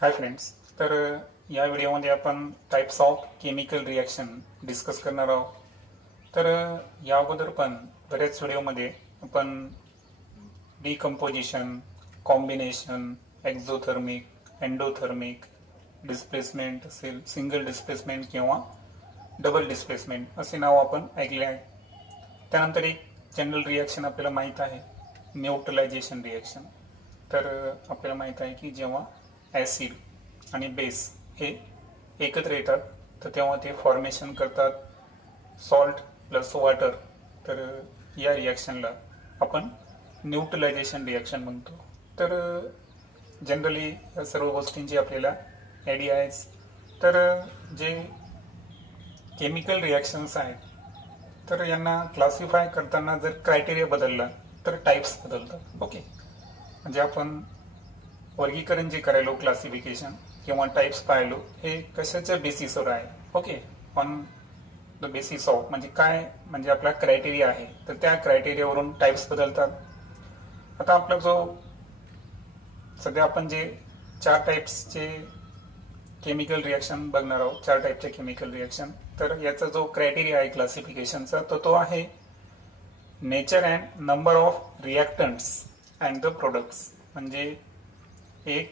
Hi friends, तर या व्हिडिओमध्ये आपण types of chemical reaction discuss करणार आहोत. तर या अगोदर पण बऱ्याच व्हिडिओमध्ये आपण decomposition, combination, exothermic, endothermic, displacement असेल, सिंगल डिस्प्लेसमेंट किंवा डबल डिस्प्लेसमेंट असे नाव आपण ऐकले आहे. त्यानंतर एक जनरल रिॲक्शन आपल्याला माहीत आहे, न्यूट्रलायझेशन रिॲक्शन. तर आपल्याला माहीत आहे की जेव्हा ॲसिड आणि बेस हे एकत्र येतात तर तेव्हा ते फॉर्मेशन करतात सॉल्ट प्लस वॉटर. तर या रिॲक्शनला आपण न्यूट्रलायझेशन रिॲक्शन म्हणतो. तर जनरली या सर्व गोष्टींची आपल्याला आयडिया आहेच. तर जे केमिकल रिॲक्शन्स आहेत तर यांना क्लासिफाय करताना जर क्रायटेरिया बदलला तर टाइप्स बदलतात. ओके, म्हणजे आपण वर्गीकरण जे करायलो, क्लासिफिकेशन किंवा टाइप्स पाहिलो, हे कशाच्या बेसिसवर आहे. Okay, on the basis of म्हणजे काय, म्हणजे आपला क्रायटेरिया आहे, तर त्या क्रायटेरियावरून टाइप्स बदलतात. आता आपला जो सध्या आपण जे 4 टाइप्सचे केमिकल रिॲक्शन बघणार आहोत, 4 टाइपचे केमिकल रिॲक्शन. तर याचा जो क्रायटेरिया आहे क्लासिफिकेशनचा तो आहे nature and number of reactants and the products. म्हणजे एक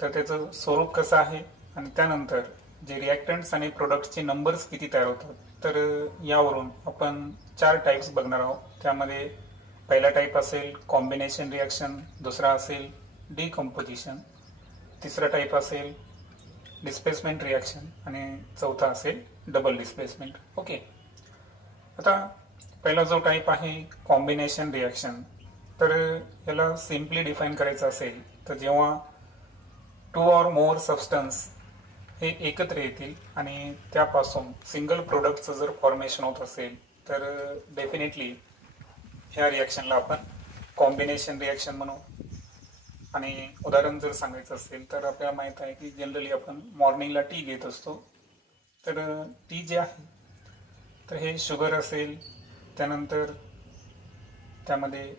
तर त्याचं स्वरूप कसं आहे आणि त्यानंतर जे रिॲक्टंट्स आणि प्रोडक्ट्सचे नंबर्स किती तयार होतात. तर यावरून आपण 4 टाइप्स बघणार आहोत. त्यामध्ये पहिला टाइप असेल कॉम्बिनेशन रिॲक्शन, दुसरा असेल डिकम्पोजिशन, तिसरा टाइप असेल डिस्प्लेसमेंट रिॲक्शन आणि चौथा असेल डबल डिस्प्लेसमेंट. ओके, आता पहिला जो टाइप आहे कॉम्बिनेशन रिॲक्शन, तर याला सिम्पली डिफाईन करायचं असेल तर जेव्हा 2 or more सबस्टन्स हे एकत्र येतील आणि त्यापासून सिंगल प्रोडक्टचं जर फॉर्मेशन होत असेल तर डेफिनेटली ह्या रिॲक्शनला आपण कॉम्बिनेशन रिॲक्शन म्हणू. आणि उदाहरण जर सांगायचं असेल तर आपल्याला माहीत आहे की जनरली आपण मॉर्निंगला टी घेत असतो. तर टी जे आहे तर हे शुगर असेल, त्यानंतर त्यामध्ये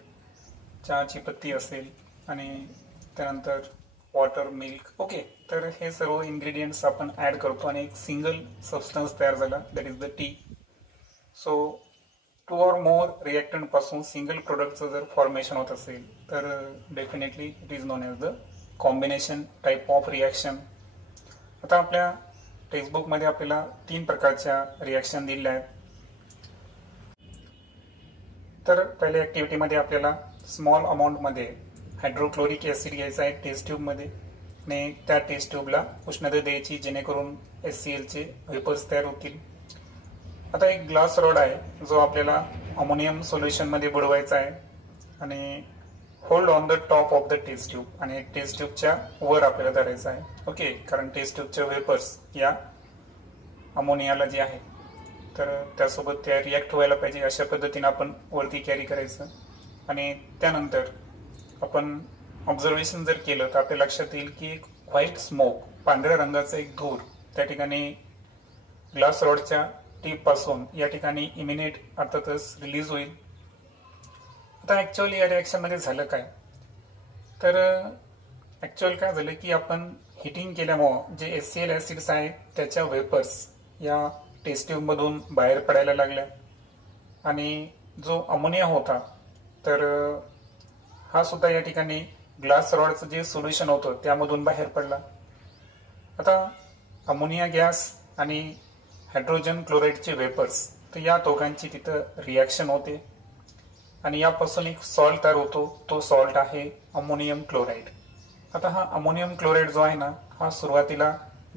चहाची पत्ती असेल आणि त्यानंतर वॉटर, मिल्क. ओके, तर हे सर्व इन्ग्रेडियंट्स आपण ॲड करतो आणि एक सिंगल सबस्टन्स तयार झाला, that is the T. So 2 or more reactant पासून सिंगल प्रोडक्टचं जर फॉर्मेशन होत असेल तर definitely it is known as the combination type of reaction. आता आपल्या टेक्स्टबुकमध्ये आपल्याला 3 प्रकारच्या रिॲक्शन दिलेल्या आहेत. तर पहिल्या ॲक्टिव्हिटीमध्ये आपल्याला स्मॉल अमाऊंटमध्ये हायड्रोक्लोरिक ॲसिड घ्यायचा आहे टेस्ट ट्यूबमध्ये आणि त्या टेस्ट ट्यूबला उष्णता द्यायची जेणेकरून HClचे वेपर्स तयार होतील. आता एक ग्लास रॉड आहे जो आपल्याला अमोनियम सोल्युशनमध्ये बुडवायचा आहे आणि hold on the top of the test tube आणि टेस्ट ट्यूबच्या वर आपल्याला धरायचं आहे. ओके, कारण टेस्ट ट्यूबच्या वेपर्स या अमोनियाला जे आहे तर त्यासोबत त्या रिॲक्ट व्हायला पाहिजे अशा पद्धतीने आपण वरती कॅरी करायचं. आणि त्यानंतर आपण ऑब्झर्वेशन जर केलं तर आपल्या लक्षात येईल की एक व्हाईट स्मोक, पांढऱ्या रंगाचा एक धूर त्या ठिकाणी ग्लास रॉडच्या टीप पासून या ठिकाणी इमिनेट अर्थातच रिलीज होईल. आता ऍक्च्युअली या रिॲक्शन मध्ये झालं काय, तर ऍक्च्युअल काय झालं की आपण हिटिंग केल्यामुळं जे HCl ऍसिड्स आहेत त्याच्या वेपर्स या टेस्ट ट्यूब मधून बाहेर पडायला लागल्या आणि जो अमोनिया होता तर हा सुद्धा या ठिकाणी ग्लास रॉडचं जे सोल्युशन होतं त्यामधून बाहेर पडला. आता अमोनिया गॅस आणि हायड्रोजन क्लोराईडचे वेपर्स तर या दोघांची तिथं रिॲक्शन होते आणि यापासून एक सॉल्ट तयार होतो. तो सॉल्ट आहे अमोनियम क्लोराईड. आता हा अमोनियम क्लोराईड जो आहे ना, हा सुरुवातीला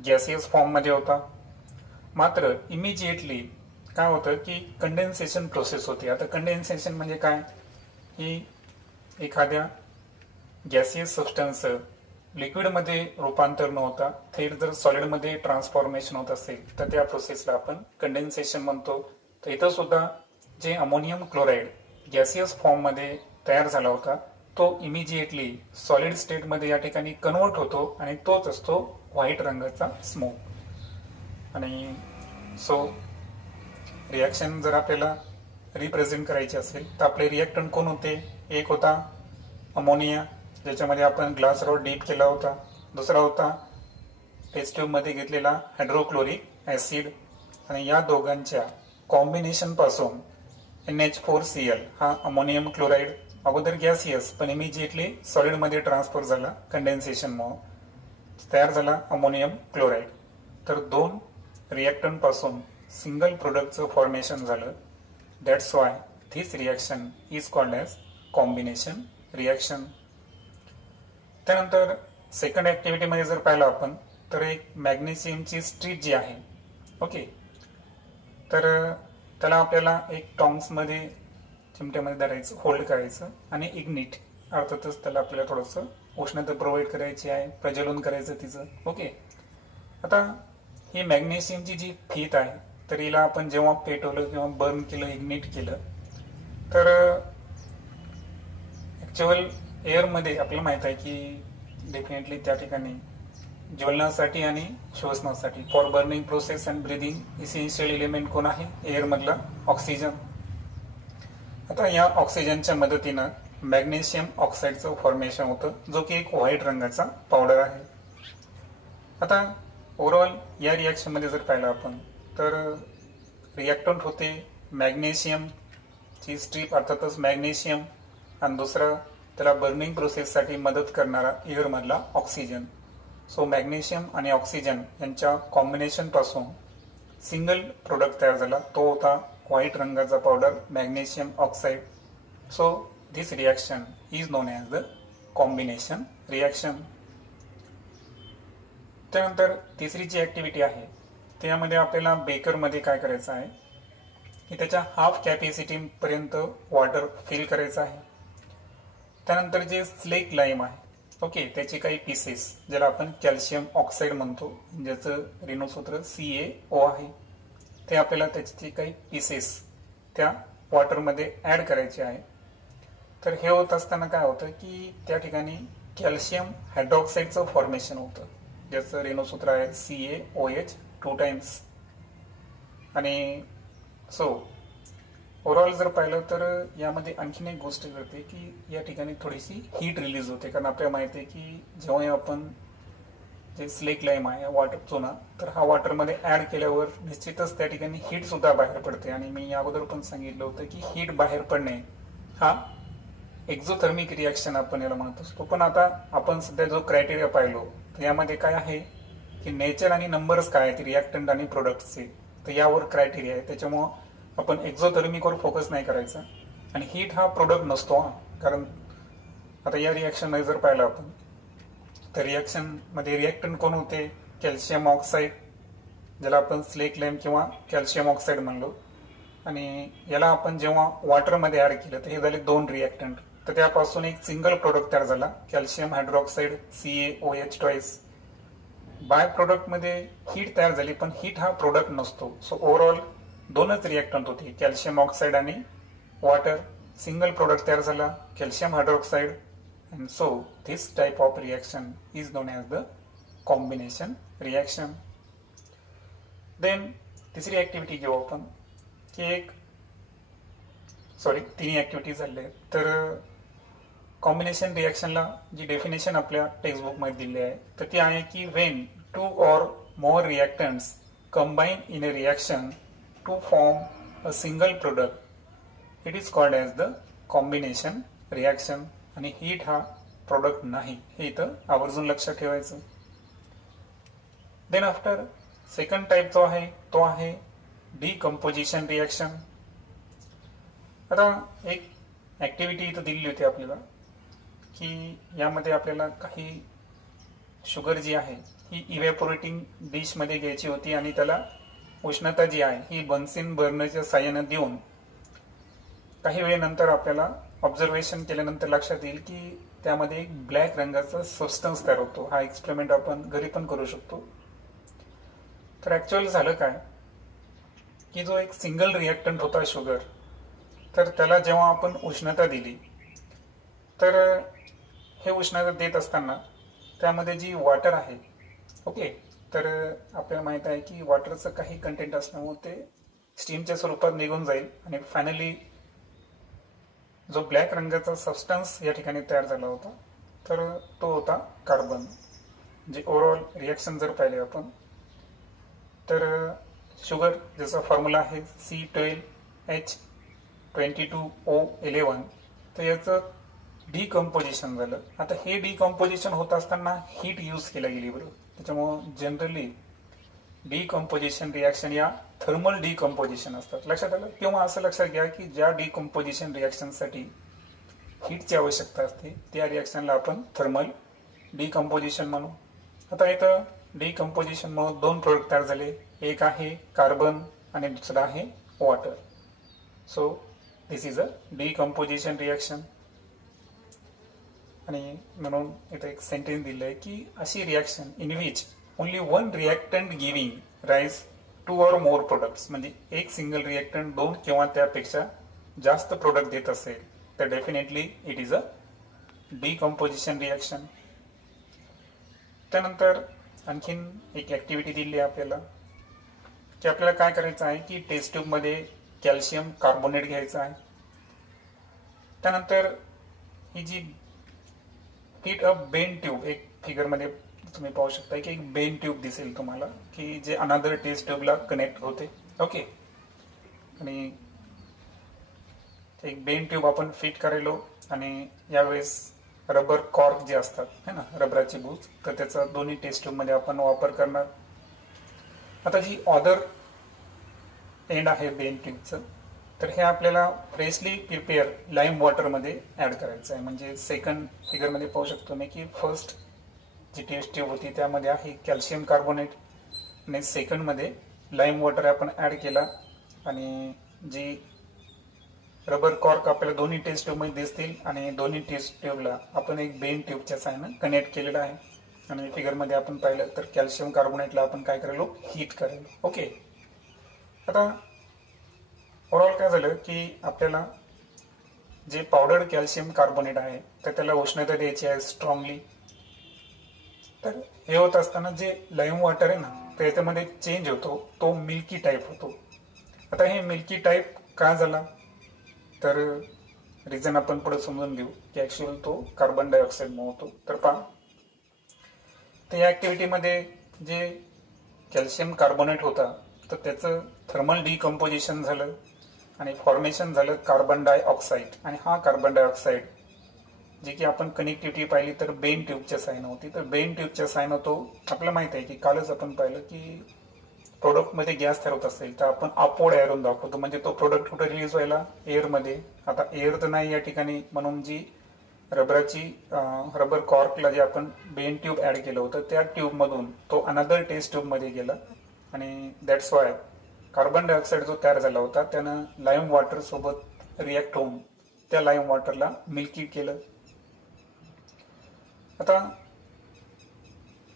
गॅसियस फॉर्ममध्ये होता. मात्र इमिजिएटली काय होतं की कंडेन्सेशन प्रोसेस होते. आता कंडेन्सेशन म्हणजे काय, ही एखाद्या गॅसियस सबस्टन्स लिक्विडमध्ये रूपांतर न होता थेट जर सॉलिडमध्ये ट्रान्सफॉर्मेशन होत असेल तर त्या प्रोसेसला आपण कंडेन्सेशन म्हणतो. तर इथं सुद्धा जे अमोनियम क्लोराईड गॅसियस फॉर्ममध्ये तयार झाला होता तो इमिजिएटली सॉलिड स्टेटमध्ये या ठिकाणी कन्वर्ट होतो आणि तोच असतो व्हाईट रंगाचा स्मोक. आणि सो रिॲक्शन जर आपल्याला रिप्रेझेंट करायचे असेल तर आपले रिॲक्टंट कोण होते, एक होता अमोनिया ज्याच्यामध्ये आपण ग्लास रॉड डीप केला होता दुसरा होता टेस्ट ट्यूबमध्ये घेतलेला हायड्रोक्लोरिक ॲसिड आणि या दोघांच्या कॉम्बिनेशनपासून NH4Cl हा अमोनियम क्लोराईड अगोदर गॅसियस पण इमिजिएटली सॉलिडमध्ये ट्रान्सफर झाला कंडेन्सेशनमुळे तयार झाला अमोनियम क्लोराईड. तर दोन रिॲक्टंटपासून सिंगल प्रोडक्टचं फॉर्मेशन झालं. That's why this reaction is called as combination reaction. त्यानंतर सेकंड ॲक्टिव्हिटीमध्ये जर पाहिलं आपण तर एक मॅग्नेशियमची स्ट्रीप जी आहे ओके, तर त्याला आपल्याला एक टॉंग्समध्ये चिमट्यामध्ये धरायचं, होल्ड करायचं आणि इग्निट अर्थातच त्याला आपल्याला थोडंसं उष्णता प्रोव्हाइड करायची आहे, प्रज्वलन करायचं तिचं ओके. आता ही मॅग्नेशियमची जी फीत आहे तर हिला आपण जेव्हा पेटवलं किंवा बर्न केलं, इग्निट केलं तर ॲक्च्युअल एअरमध्ये आपल्याला माहीत आहे की डेफिनेटली त्या ठिकाणी ज्वलनासाठी आणि श्वसनासाठी for burning process and breathing essential element कोण आहे? एअरमधला ऑक्सिजन. आता या ऑक्सिजनच्या मदतीनं मॅग्नेशियम ऑक्साईडचं फॉर्मेशन होतं जो की एक व्हाईट रंगाचा पावडर आहे. आता ओव्हरऑल या रिॲक्शनमध्ये जर पाहिलं आपण तर रिॲक्टंट होते मॅग्नेशियमची स्ट्रीप अर्थातच मॅग्नेशियम आणि दुसरा त्याला बर्निंग प्रोसेससाठी मदत करणारा एअरमधला ऑक्सिजन. सो मॅग्नेशियम आणि ऑक्सिजन यांच्या कॉम्बिनेशनपासून सिंगल प्रोडक्ट तयार झाला, तो होता व्हाईट रंगाचा powder magnesium oxide. So this reaction is known as the combination reaction. त्यानंतर तिसरी जी ॲक्टिव्हिटी आहे त्यामध्ये आपल्याला बेकरमध्ये काय करायचं आहे की त्याच्या हाफ कॅपॅसिटीपर्यंत वॉटर फिल करायचं आहे. त्यानंतर जे स्लेक लाईम आहे ओके, त्याचे काही पीसेस ज्याला आपण कॅल्शियम ऑक्साईड म्हणतो, ज्याचं रेणुसूत्र CaO आहे, ते आपल्याला त्याचे काही पीसेस त्या वॉटरमध्ये ॲड करायचे आहे. तर हे होत असताना काय होतं की त्या ठिकाणी कॅल्शियम हायड्रॉक्साईडचं फॉर्मेशन होतं ज्याचं रेणुसूत्र आहे CaOH 2 टाइम्स. आणि सो ओव्हरऑल जर पाहिलं तर यामध्ये आणखीन एक गोष्ट घडते की या ठिकाणी थोडीशी हीट रिलीज होते, कारण आपल्याला माहिती आहे की जेव्हा आपण जे स्लेक लाईम आहे वॉटर चुना तर हा वॉटरमध्ये ॲड केल्यावर निश्चितच त्या ठिकाणी हीट सुद्धा बाहेर पडते. आणि मी अगोदर पण सांगितलं होतं की हीट बाहेर पडणे हा एक्झोथर्मिक रिॲक्शन आपण याला म्हणत असतो. पण आता आपण सध्या जो क्रायटेरिया पाहिलो तर यामध्ये काय आहे की नेचर आणि नंबर्स काय आहेत रिॲक्टंट आणि प्रोडक्टचे, तर यावर क्रायटेरिया आहे. त्याच्यामुळं आपण एक्झोथर्मिकवर फोकस नाही करायचा. आणि हीट हा प्रोडक्ट नसतो कारण आता या रिॲक्शनमध्ये जर पाहिलं आपण तर रिॲक्शनमध्ये रिॲक्टंट कोण होते? कॅल्शियम ऑक्साईड ज्याला आपण स्लेक लाईम किंवा कॅल्शियम ऑक्साईड म्हणलो. आणि याला आपण जेव्हा वॉटरमध्ये ॲड केलं तर हे झाले दोन रिॲक्टंट, तर त्यापासून एक सिंगल प्रोडक्ट तयार झाला कॅल्शियम हायड्रॉक्साईड CaOH ट्वाइस. बाय प्रोडक्टमध्ये हीट तयार झाली पण हीट हा प्रोडक्ट नसतो. सो ओव्हरऑल दोनच रिॲक्टंट होते कॅल्शियम ऑक्साईड आणि वॉटर, सिंगल प्रोडक्ट तयार झाला calcium hydroxide. And so this type of reaction is known as the combination reaction. Then तिसरी ॲक्टिव्हिटी घेऊ आपण की तिन्ही ॲक्टिव्हिटी झाले. तर कॉम्बिनेशन रिॲक्शनला जी डेफिनेशन आपल्या टेक्स्टबुकमध्ये दिली आहे तर ती आहे की Wien 2 or more reactants combine in a reaction to form a single product it is called as the combination reaction. आणि हीट हा प्रोडक्ट नाही हे इथं आवर्जून लक्षात ठेवायचं. देन आफ्टर सेकंड टाइप जो आहे तो आहे डिकम्पोजिशन रिॲक्शन. आता एक ॲक्टिव्हिटी इथं दिलेली होती आपल्याला की यामध्ये आपल्याला काही शुगर जी आहे ही इव्हॅपोरेटिंग डिशमध्ये घ्यायची होती आणि त्याला उष्णता जी आहे ही बन्सिन बर्नरच्या साह्यानं देऊन काही वेळेनंतर आपल्याला ऑब्झर्वेशन केल्यानंतर लक्षात येईल की त्यामध्ये एक ब्लॅक रंगाचा सबस्टन्स तयार होतो. हा एक्सपेरिमेंट आपण घरी पण करू शकतो. तर ॲक्च्युअल झालं काय की जो एक सिंगल रिॲक्टंट होता शुगर, तर त्याला जेव्हा आपण उष्णता दिली तर हे उष्णता देत असताना त्यामध्ये जी वॉटर आहे ओके, तर आपल्याला माहित आहे की वॉटरचं काही कंटेंट असल्यामुळे ते स्टीमच्या स्वरूपात निघून जाईल आणि फायनली जो ब्लॅक रंगाचा सबस्टन्स या ठिकाणी तयार झाला होता तर तो होता कार्बन. जे ओव्हरऑल रिॲक्शन जर पाहिले आपण तर शुगर ज्याचा फॉर्म्युला आहे C12H22O11, तर याचं डिकम्पोजिशन झालं. आता हे डिकम्पोजिशन होत असताना हीट यूज केला गेली बरोबर, त्याच्यामुळं जनरली डिकम्पोजिशन रिॲक्शन या थर्मल डिकम्पोजिशन असतात. लक्षात आलं? किंवा असं लक्षात घ्या की ज्या डिकम्पोजिशन रिॲक्शनसाठी हीटची आवश्यकता असते त्या रिॲक्शनला आपण थर्मल डिकम्पोजिशन म्हणू. आता इथं डिकम्पोजिशन म्हणून 2 प्रोडक्ट तयार झाले, एक आहे कार्बन आणि दुसरा आहे water. So this is a decomposition reaction. आणि म्हणून इथं एक सेंटेन्स दिलं आहे की अशी reaction in which only one reactant giving rise 2 or more products, म्हणजे एक सिंगल रिॲक्टंट 2 किंवा त्यापेक्षा जास्त प्रोडक्ट देत असेल तर definitely it is a decomposition reaction. त्यानंतर आणखीन एक ऍक्टिव्हिटी दिली आहे आपल्याला की आपल्याला काय करायचं आहे की टेस्ट ट्यूबमध्ये कॅल्शियम कार्बोनेट घ्यायचं आहे. त्यानंतर ही जी हीट अ बेन ट्यूब, एक फिगरमध्ये तुम्ही पाहू शकता की एक बेन ट्यूब दिसेल तुम्हाला की जे अनदर टेस्ट ट्यूबला कनेक्ट होते. ओके, आणि एक बेन ट्यूब आपण फिट करायलो आणि यावेळेस रबर कॉर्क जे असतात है ना, रबराची बूज, तर त्याचा दोन्ही टेस्ट ट्यूबमध्ये आपण वापर करणार. आता जी अदर एंड आहे बेन ट्यूबचं, तर हे आपल्याला फ्रेशली प्रिपेअर लाईम वॉटरमध्ये ॲड करायचं आहे. म्हणजे सेकंड फिगरमध्ये पाहू शकतो मी की फर्स्ट जी टेस्ट ट्यूब होती त्यामध्ये आहे कॅल्शियम कार्बोनेट आणि सेकंडमध्ये लाईम वॉटर आपण ॲड केला आणि जी रबर कॉर्क आपल्याला दोन्ही टेस्ट ट्यूबमध्ये दिसतील आणि दोन्ही टेस्ट ट्यूबला आपण एक बेन ट्यूबच्या साहाय्यानं कनेक्ट केलेला आहे. आणि फिगरमध्ये आपण पाहिलं तर कॅल्शियम कार्बोनेटला आपण काय करायलो, हीट करायलो. ओके, आता ओव्हरऑल काय झालं की आपल्याला जे पावडर कॅल्शियम कार्बोनेट आहे तर त्याला उष्णता द्यायची आहे स्ट्रॉंगली. तर हे होत असताना जे लाईम वॉटर आहे ना, तर याच्यामध्ये चेंज होतो, तो मिल्की टाईप होतो. आता हे मिल्की टाईप का झाला तर रिझन आपण पुढे समजून घेऊ की ऍक्च्युअल तो कार्बन डायऑक्साईडमुळे होतो. तर पहा, तर या ऍक्टिव्हिटीमध्ये जे कॅल्शियम कार्बोनेट होता तर त्याचं थर्मल डिकम्पोजिशन झालं आणि फॉर्मेशन झालं कार्बन डायऑक्साईड. आणि हा कार्बन डायऑक्साईड जे की आपण कनेक्टिव्हिटी पाहिली तर बेन ट्यूबच्या साईन होती, तर बेन ट्यूबच्या साईन तो आपल्याला माहिती आहे की कालच आपण पाहिलं की प्रोडक्टमध्ये गॅस तयार होत असेल तर आपण अपवर्ड एअरहून दाखवतो, म्हणजे तो प्रोडक्ट कुठे रिलीज व्हायला, एअरमध्ये. आता एअर तर नाही या ठिकाणी, म्हणून जी रबर कॉर्कला जे आपण बेन ट्यूब ऍड केलं होतं त्या ट्यूबमधून तो अनदर टेस्ट ट्यूबमध्ये गेला आणि दॅट्स वाय कार्बन डायऑक्साईड जो तयार झाला होता त्यानं लाईम वॉटर सोबत रिॲक्ट होऊन त्या लाईम वॉटरला मिल्की केलं. आता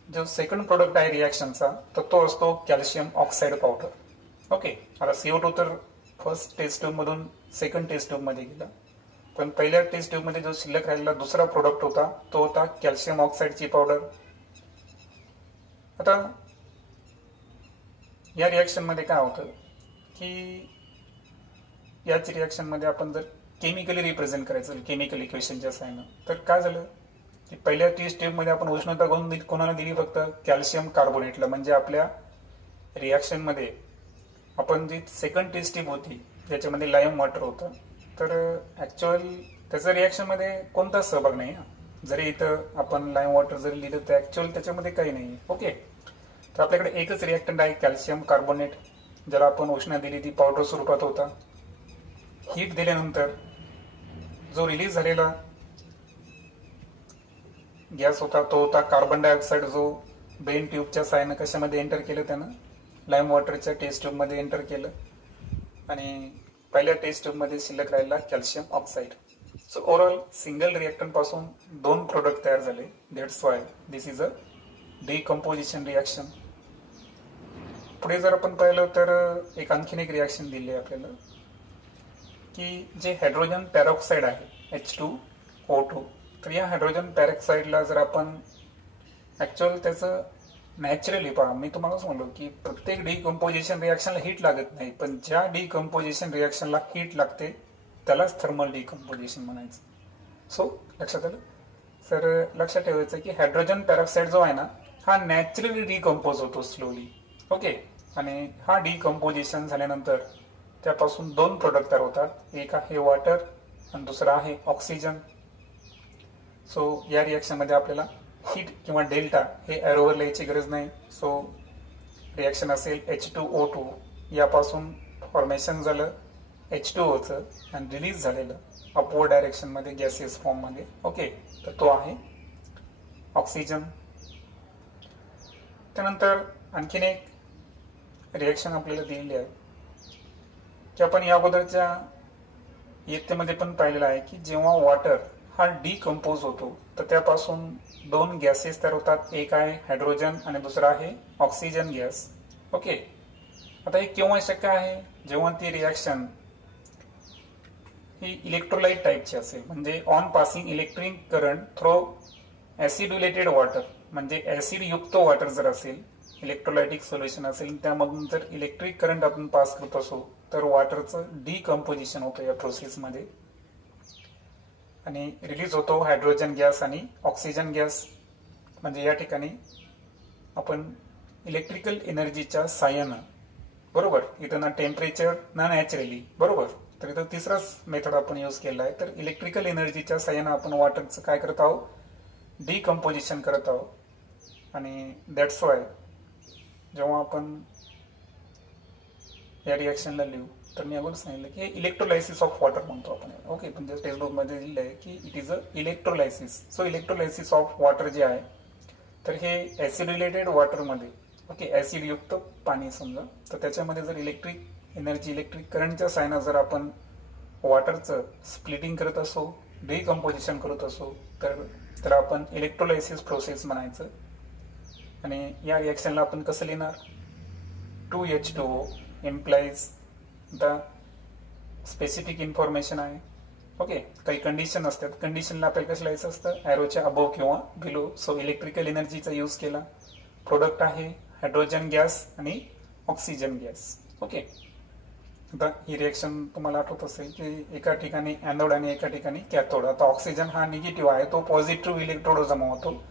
जो सेकंड प्रोडक्ट आहे रिॲक्शनचा तर तो असतो कॅल्शियम ऑक्साईड पावडर. ओके, आता CO2 तर फर्स्ट टेस्ट ट्यूबमधून सेकंड टेस्ट ट्यूबमध्ये गेला, पण पहिल्या टेस्ट ट्यूबमध्ये जो शिल्लक राहिलेला दुसरा प्रोडक्ट होता तो होता कॅल्शियम ऑक्साईडची पावडर. आता या रिॲक्शनमध्ये काय होतं की याच रिॲक्शनमध्ये आपण जर केमिकली रिप्रेझेंट करायचं केमिकल इक्वेशनच्या साहाय्यानं, तर काय झालं की पहिल्या टेस्ट ट्यूबमध्ये आपण उष्णता कोणाला दिली, फक्त कॅल्शियम कार्बोनेटला. म्हणजे आपल्या रिॲक्शनमध्ये आपण जी सेकंड टेस्ट ट्यूब होती ज्याच्यामध्ये लाईम वॉटर होतं, तर ऍक्च्युअल त्याच्या रिॲक्शनमध्ये कोणताच सहभाग नाही. जरी इथं आपण लाईम वॉटर जरी लिहिलं तर ऍक्च्युअल त्याच्यामध्ये काही नाही. ओके, तर आपल्याकडे एकच रिॲक्टंट आहे कॅल्शियम कार्बोनेट, ज्याला आपण उष्णता दिली ती पावडर स्वरूपात होता. हीट दिल्यानंतर जो रिलीज झालेला गॅस होता तो होता कार्बन डायऑक्साईड, जो बेन ट्यूबच्या साहाय्यानं कशामध्ये एंटर केलं, त्यानं लाईम वॉटरच्या टेस्ट ट्यूबमध्ये एंटर केलं आणि पहिल्या टेस्ट ट्यूबमध्ये शिल्लक राहिला calcium oxide. So overall single reactant पासून 2 प्रोडक्ट तयार झाले. That's why this is a decomposition reaction. पुढे जर आपण पाहिलं तर एक आणखीन एक रिॲक्शन दिली आहे आपल्याला की जे हायड्रोजन पॅरॉक्साईड आहे H2O2, तर या हायड्रोजन पॅरॉक्साईडला जर आपण ऍक्च्युअल त्याचं नॅचरली पहा, मी तुम्हालाच म्हणलो की प्रत्येक डिकम्पोजिशन रिॲक्शनला हीट लागत नाही, पण ज्या डिकम्पोजिशन रिॲक्शनला हीट लागते त्यालाच थर्मल डिकम्पोजिशन म्हणायचं. सो लक्षात आलं. तर लक्षात ठेवायचं की हायड्रोजन पॅरॉक्साईड जो आहे ना हा नॅचरली डिकम्पोज होतो स्लोली. ओके. आणि हा डिकम्पोजिशन झाल्यानंतर त्यापासून दोन प्रोडक्ट तयार होतात. एक आहे वॉटर आणि दुसरा आहे ऑक्सिजन. सो या रिॲक्शन मध्ये आपल्याला हीट किंवा डेल्टा हे एरोवर लिहायची गरज नाही. सो रिॲक्शन असेल H2O2, यापासून फॉर्मेशन झालं H2Oचं आणि रिलीज झालेलं अपवर्ड डायरेक्शन मध्ये गॅसियस फॉर्म मध्ये. ओके. तर तो आहे ऑक्सिजन. त्यानंतर आणखीन एक रिॲक्शन आपल्याला दिलेली आहे की आपण या अगोदरच्या इयत्तेमध्ये पण पाहिलेलं आहे की जेव्हा वॉटर हा डिकम्पोज होतो तर त्यापासून दोन गॅसेस तयार होतात. एक आहे हायड्रोजन आणि दुसरा आहे ऑक्सिजन गॅस. ओके. आता हे केव्हा शक्य आहे? जेव्हा ती रिॲक्शन ही इलेक्ट्रोलाइट टाईपची असेल, म्हणजे on passing electric current throw acid related water, म्हणजे ऍसिड युक्त वॉटर जर असेल, इलेक्ट्रोलाइटिक सोल्युशन असेल, त्यामधून जर इलेक्ट्रिक करंट आपण पास करत असो तर वॉटरचं डिकम्पोजिशन होतं या प्रोसेसमध्ये आणि रिलीज होतो हायड्रोजन गॅस आणि ऑक्सिजन गॅस. म्हणजे या ठिकाणी आपण इलेक्ट्रिकल एनर्जीच्या साह्यानं, बरोबर, इथं ना टेम्परेचर ना नॅचरली, बरोबर, तर इथं तिसराच मेथड आपण यूज केला आहे. तर इलेक्ट्रिकल एनर्जीच्या साह्यानं आपण वॉटरचं काय करत आहोत? डिकम्पोजिशन करत आहोत. आणि दॅट्स वाय जेव्हा आपण या रिॲक्शनला लिहू तर मी अगोदर सांगितलं की हे इलेक्ट्रोलायसिस ऑफ वॉटर म्हणतो आपण. ओके. पण जे टेक्स्ट बुकमध्ये दिलं आहे की it is a electrolysis. So electrolysis of water जे आहे तर हे ऍसिड रिलेटेड वॉटरमध्ये, ओके, ऍसिड युक्त पाणी समजा, तर त्याच्यामध्ये जर इलेक्ट्रिक एनर्जी, इलेक्ट्रिक करंटच्या साह्यानं जर आपण वॉटरचं स्प्लिटिंग करत असो, डिकम्पोजिशन करत असो तर आपण इलेक्ट्रोलायसिस प्रोसेस म्हणायचं. आणि या रिॲक्शनला आपण कसं लिहिणार? 2H2O implies the specific information आहे. ओके. काही कंडिशन असतात, कंडिशनला आपल्याला कसं लिहायचं असतं? ॲरोच्या अबोव किंवा बिलो. सो इलेक्ट्रिकल एनर्जीचा यूज केला. प्रोडक्ट आहे हायड्रोजन गॅस आणि ऑक्सिजन गॅस. ओके. आता ही रिॲक्शन तुम्हाला आठवत असेल की एका ठिकाणी ॲनोड आणि एका ठिकाणी कॅथोड. आता ऑक्सिजन हा निगेटिव्ह आहे, तो पॉझिटिव्ह इलेक्ट्रोड जमा होतो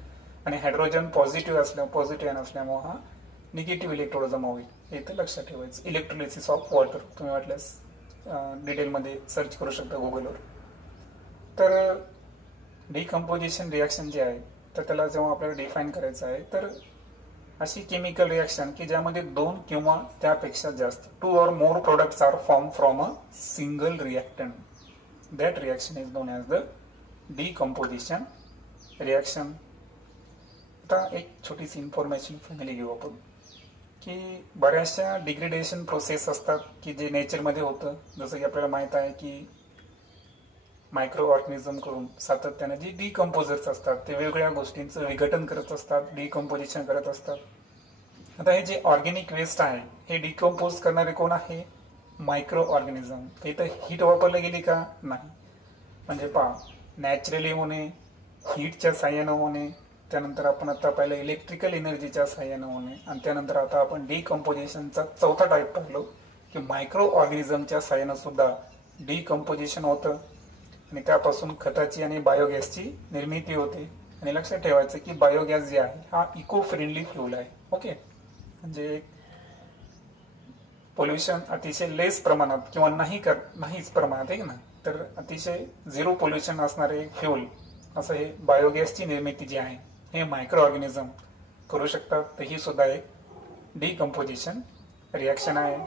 आणि हायड्रोजन पॉझिटिव्ह असल्यामुळे हा निगेटिव्ह इलेक्ट्रोड जमा होईल. हे इथं लक्षात ठेवायचं. इलेक्ट्रोलायसिस ऑफ वॉटर तुम्ही वाटल्यास डिटेलमध्ये सर्च करू शकता गुगलवर. तर डिकम्पोजिशन रिॲक्शन जे आहे तर त्याला जेव्हा आपल्याला डिफाईन करायचं आहे तर अशी केमिकल रिॲक्शन की ज्यामध्ये दोन किंवा त्यापेक्षा जास्त, 2 or more products are formed from a single reactant. That reaction is known as the decomposition reaction. आता एक छोटीशी इन्फॉर्मेशन फॅमिली घेऊ आपण की बऱ्याचशा डिग्रेडेशन प्रोसेस असतात की जे नेचरमध्ये होतं. जसं की आपल्याला माहित आहे की मायक्रो ऑर्गॅनिझम करून सातत्याने जे डिकम्पोजर्स असतात ते वेगवेगळ्या गोष्टींचं विघटन करत असतात, डिकम्पोजिशन करत असतात. आता हे जे ऑर्गॅनिक वेस्ट आहे हे डिकम्पोज करणारे कोण आहे? Micro organism. इथं हीट वापरली गेली का? नाही. म्हणजे पहा, नॅचरली होणे, हीटच्या साह्यानं होणे, त्यानंतर आपण आता पाहिलं इलेक्ट्रिकल एनर्जीच्या साह्यानं होणे, आणि त्यानंतर आता आपण डिकम्पोजिशनचा चौथा टाईप पाहिलो की मायक्रो ऑर्गॅनिझमच्या साह्यानं सुद्धा डिकम्पोजिशन होतं आणि त्यापासून खताची आणि बायोगॅसची निर्मिती होते. आणि लक्षात ठेवायचं की बायोगॅस जे आहे हा इको फ्रेंडली फ्यूल आहे. ओके. म्हणजे पोल्युशन अतिशय लेस प्रमाणात किंवा नाहीच प्रमाणात आहे ना, तर अतिशय झिरो पोल्युशन असणारे फ्यूल असं हे बायोगॅसची निर्मिती जी आहे हे मायक्रो ऑर्गॅनिझम करू शकतात. तर ही सुद्धा एक डिकम्पोजिशन रिॲक्शन आहे.